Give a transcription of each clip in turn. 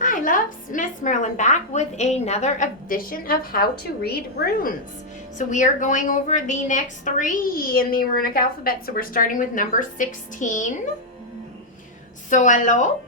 Hi loves, MsMerlin back with another edition of How to Read Runes. So we are going over the next three in the runic alphabet. So we're starting with number 16, Sowelo,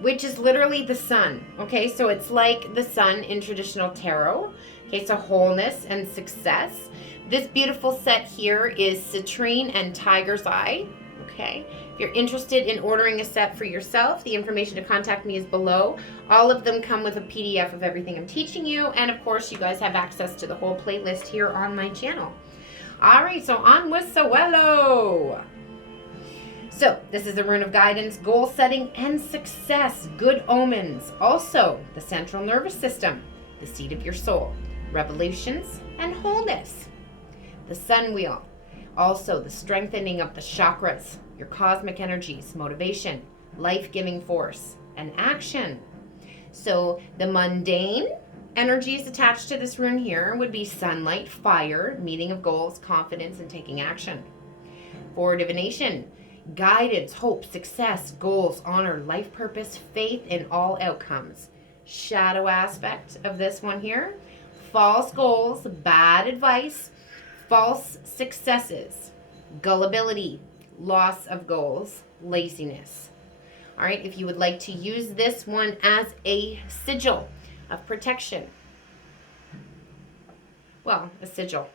which is literally the sun. Okay, so it's like the sun in traditional tarot. Okay, so wholeness and success. This beautiful set here is citrine and tiger's eye. Okay, if you're interested in ordering a set for yourself, the information to contact me is below. All of them come with a PDF of everything I'm teaching you, and of course you guys have access to the whole playlist here on my channel. Alright, so on with Sowelo. So this is a rune of guidance, goal setting, and success, good omens. Also, the central nervous system, the seat of your soul, revelations, and wholeness. The sun wheel, also the strengthening of the chakras, your cosmic energies, motivation, life-giving force, and action. So the mundane energies attached to this rune here would be sunlight, fire, meeting of goals, confidence, and taking action. For divination, guidance, hope, success, goals, honor, life purpose, faith in all outcomes. Shadow aspect of this one here, false goals, bad advice, false successes, gullibility, loss of goals, laziness. All right, if you would like to use this one as a sigil of protection. Well, a sigil.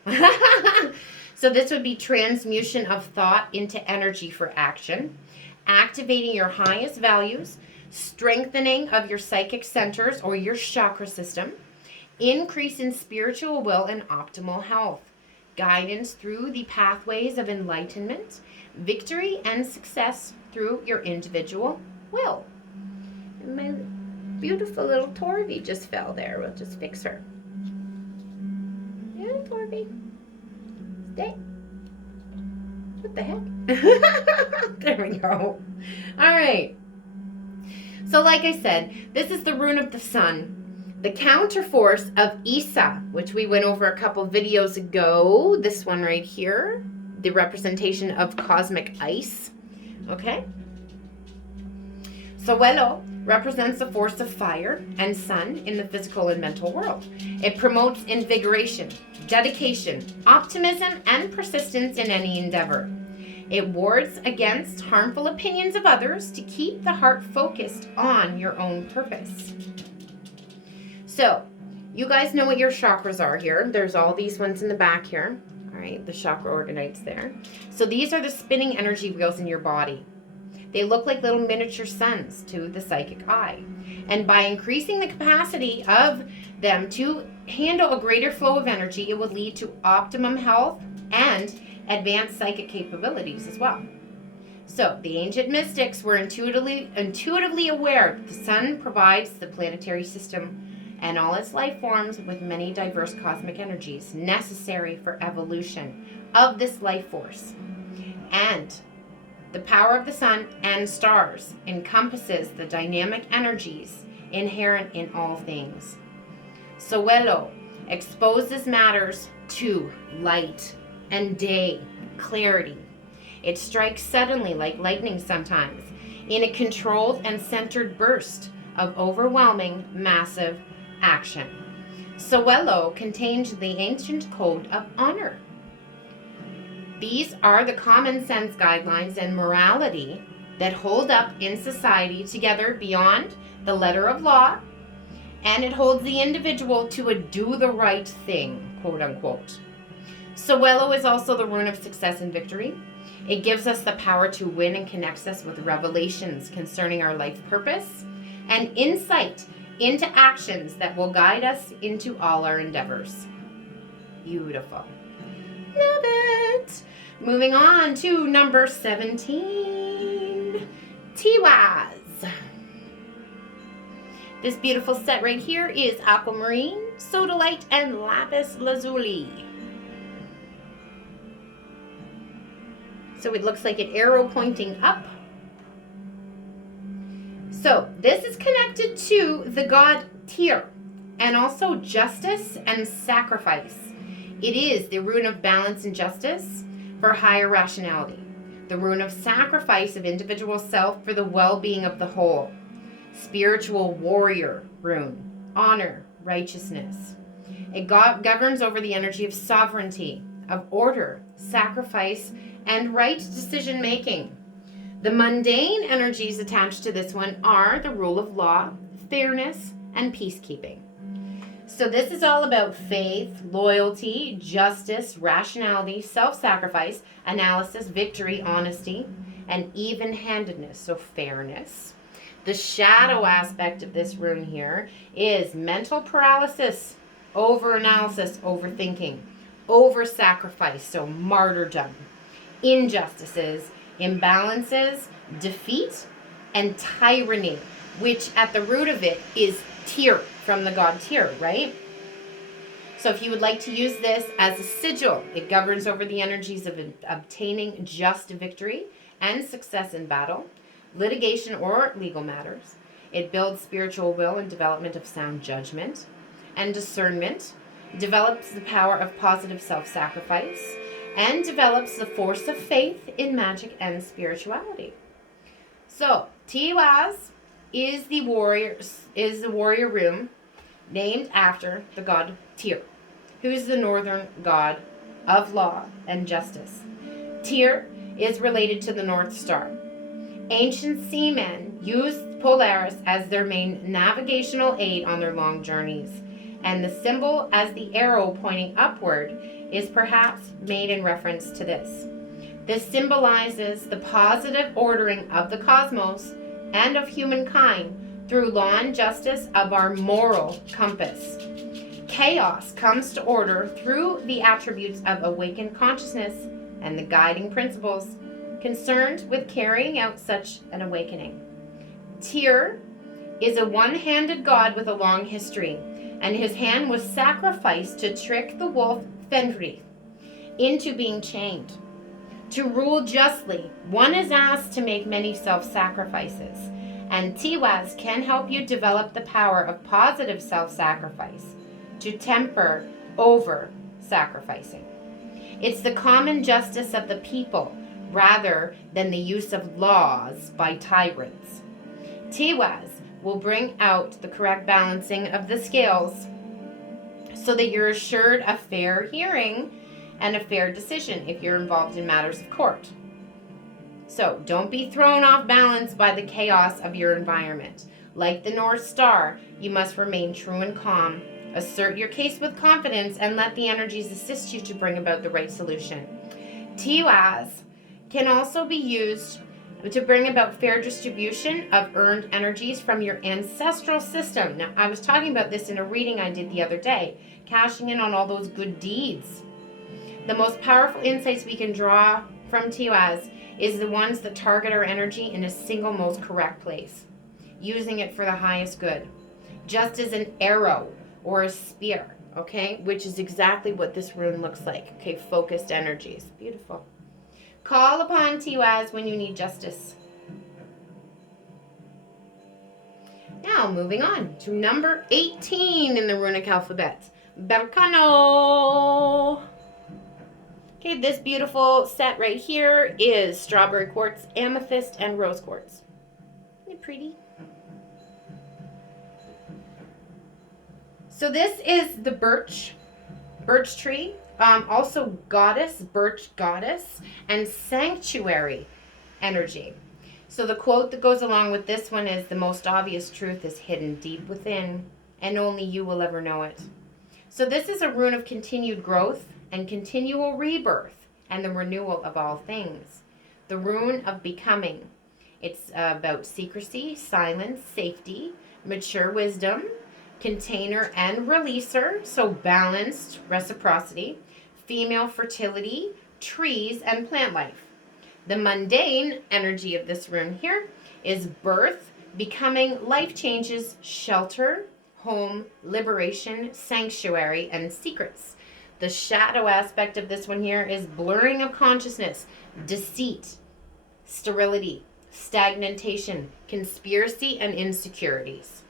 So this would be transmutation of thought into energy for action, activating your highest values, strengthening of your psychic centers or your chakra system, increase in spiritual will and optimal health, guidance through the pathways of enlightenment, victory and success through your individual will. And my beautiful little Torby just fell there. We'll just fix her. Yeah, Torby. Stay. What the heck? There we go. All right. So like I said, this is the rune of the sun, the counterforce of Isa, which we went over a couple videos ago. This one right here, the representation of cosmic ice. Okay. Sowelo represents the force of fire and sun in the physical and mental world. It promotes invigoration, dedication, optimism, and persistence in any endeavor. It wards against harmful opinions of others to keep the heart focused on your own purpose. So, you guys know what your chakras are here. There's all these ones in the back here. All right, the chakra organites there. So these are the spinning energy wheels in your body. They look like little miniature suns to the psychic eye. And by increasing the capacity of them to handle a greater flow of energy, it will lead to optimum health and advanced psychic capabilities as well. So the ancient mystics were intuitively aware that the sun provides the planetary system and all its life forms with many diverse cosmic energies necessary for evolution of this life force. And the power of the sun and stars encompasses the dynamic energies inherent in all things. Sowelo exposes matters to light and day, clarity. It strikes suddenly like lightning sometimes, in a controlled and centered burst of overwhelming, massive action. Sowelo contains the ancient code of honor. These are the common sense guidelines and morality that hold up in society together beyond the letter of law, and it holds the individual to a do the right thing, quote unquote. Sowelo is also the rune of success and victory. It gives us the power to win and connects us with revelations concerning our life purpose and insight into actions that will guide us into all our endeavors. Beautiful. Love it. Moving on to number 17, Tiwaz. This beautiful set right here is aquamarine, sodalite, and lapis lazuli. So it looks like an arrow pointing up. So this is connected to the god Tyr and also justice and sacrifice. It is the rune of balance and justice for higher rationality, the rune of sacrifice of individual self for the well-being of the whole. spiritual warrior rune, honor, righteousness. It governs over the energy of sovereignty, of order, sacrifice, and right decision making. The mundane energies attached to this one are the rule of law, fairness, and peacekeeping. So this is all about faith, loyalty, justice, rationality, self-sacrifice, analysis, victory, honesty, and even-handedness, so fairness. The shadow aspect of this rune here is mental paralysis, over-analysis, overthinking, over-sacrifice, so martyrdom, injustices, imbalances, defeat, and tyranny, which at the root of it is Tyr, from the god Tyr, right? So if you would like to use this as a sigil, it governs over the energies of obtaining just victory and success in battle, litigation or legal matters. It builds spiritual will and development of sound judgment and discernment, develops the power of positive self-sacrifice, and develops the force of faith in magic and spirituality. So Tiwaz is the warrior rune named after the god Tyr, who is the northern god of law and justice. Tyr is related to the North Star. Ancient seamen used Polaris as their main navigational aid on their long journeys, and the symbol as the arrow pointing upward is perhaps made in reference to this. This symbolizes the positive ordering of the cosmos and of humankind through law and justice of our moral compass. Chaos comes to order through the attributes of awakened consciousness and the guiding principles concerned with carrying out such an awakening. Tyr is a one-handed god with a long history, and his hand was sacrificed to trick the wolf Fenrir into being chained. To rule justly, one is asked to make many self-sacrifices, and Tiwaz can help you develop the power of positive self-sacrifice to temper over sacrificing. It's the common justice of the people rather than the use of laws by tyrants. Tiwaz will bring out the correct balancing of the scales so that you're assured a fair hearing and a fair decision if you're involved in matters of court. So don't be thrown off balance by the chaos of your environment. Like the North Star, you must remain true and calm, assert your case with confidence, and let the energies assist you to bring about the right solution. Tiwaz can also be used to bring about fair distribution of earned energies from your ancestral system. Now, I was talking about this in a reading I did the other day, cashing in on all those good deeds. The most powerful insights we can draw from Tiwaz is the ones that target our energy in a single most correct place, using it for the highest good, just as an arrow or a spear, okay, which is exactly what this rune looks like, okay, focused energies. Beautiful. Call upon Tiwaz when you need justice. Now, moving on to number 18 in the runic alphabet, Berkano. Okay, this beautiful set right here is strawberry quartz, amethyst, and rose quartz. Isn't it pretty? So this is the birch tree, also goddess, birch goddess, and sanctuary energy. So the quote that goes along with this one is, "The most obvious truth is hidden deep within, and only you will ever know it." So this is a rune of continued growth and continual rebirth and the renewal of all things. The rune of becoming. It's about secrecy, silence, safety, mature wisdom, container and releaser, so balanced, reciprocity, female fertility, trees, and plant life. The mundane energy of this rune here is birth, becoming, life changes, shelter, home, liberation, sanctuary, and secrets. The shadow aspect of this one here is blurring of consciousness, deceit, sterility, stagnation, conspiracy, and insecurities.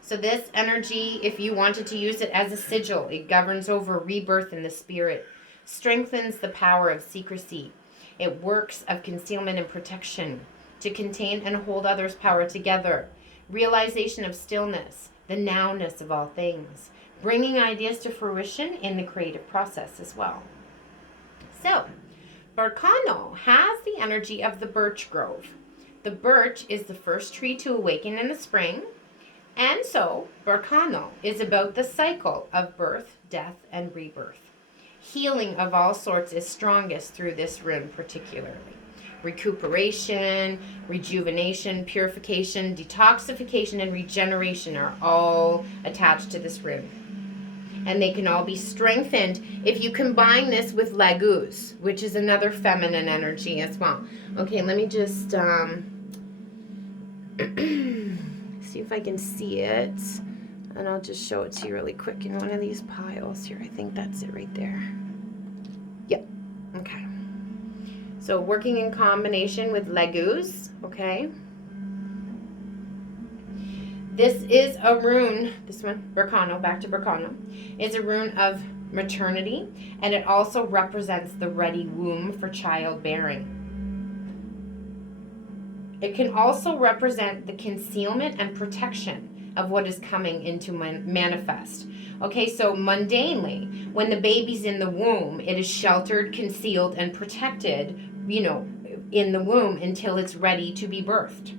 So this energy, if you wanted to use it as a sigil, it governs over rebirth in the spirit, strengthens the power of secrecy. It works of concealment and protection to contain and hold others' power together, realization of stillness, the nowness of all things, bringing ideas to fruition in the creative process as well. So, Berkano has the energy of the birch grove. The birch is the first tree to awaken in the spring, and so Berkano is about the cycle of birth, death, and rebirth. Healing of all sorts is strongest through this rune particularly. Recuperation, rejuvenation, purification, detoxification, and regeneration are all attached to this rune. And they can all be strengthened if you combine this with Laguz, which is another feminine energy as well. Okay, let me just see if I can see it. And I'll just show it to you really quick in one of these piles here. I think that's it right there. Yep. Okay. So working in combination with Laguz, okay. This is a rune, this one, Berkano, back to Berkano, is a rune of maternity, and it also represents the ready womb for childbearing. It can also represent the concealment and protection of what is coming into manifest. Okay, so mundanely, when the baby's in the womb, it is sheltered, concealed, and protected, in the womb until it's ready to be birthed.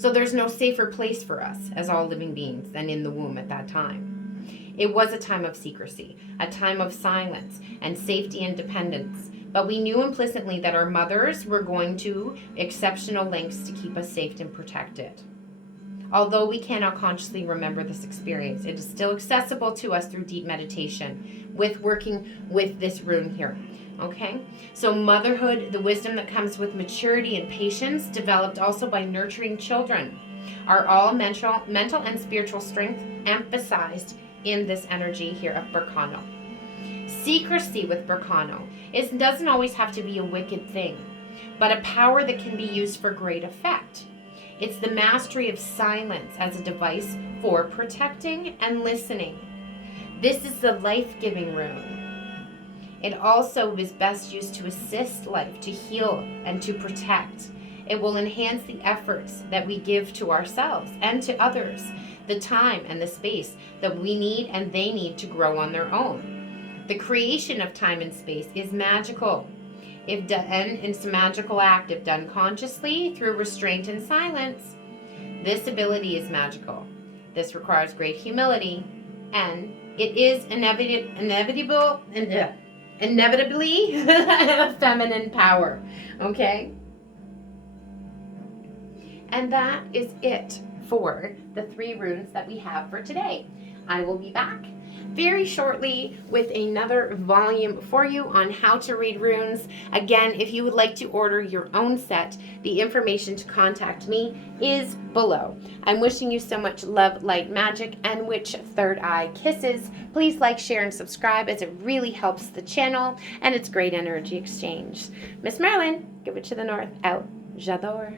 So there's no safer place for us as all living beings than in the womb at that time. It was a time of secrecy, a time of silence and safety and dependence. But we knew implicitly that our mothers were going to exceptional lengths to keep us safe and protected. Although we cannot consciously remember this experience, it is still accessible to us through deep meditation with working with this rune here. Okay, so motherhood, the wisdom that comes with maturity and patience, developed also by nurturing children, are all mental and spiritual strength emphasized in this energy here of Berkano. Secrecy with Berkano doesn't always have to be a wicked thing, but a power that can be used for great effect. It's the mastery of silence as a device for protecting and listening. This is the life-giving rune. It also is best used to assist life, to heal, and to protect. It will enhance the efforts that we give to ourselves and to others, the time and the space that we need and they need to grow on their own. The creation of time and space is magical. It's a magical act if done consciously through restraint and silence. This ability is magical. This requires great humility, and it is inevitably a feminine power. Okay? And that is it for the 3 runes that we have for today. I will be back very shortly with another volume for you on how to read runes. Again, if you would like to order your own set, the information to contact me is below. I'm wishing you so much love, light, magic, and witch third eye kisses. Please like, share, and subscribe as it really helps the channel and it's great energy exchange. MsMerlin, give it to the north, out. J'adore.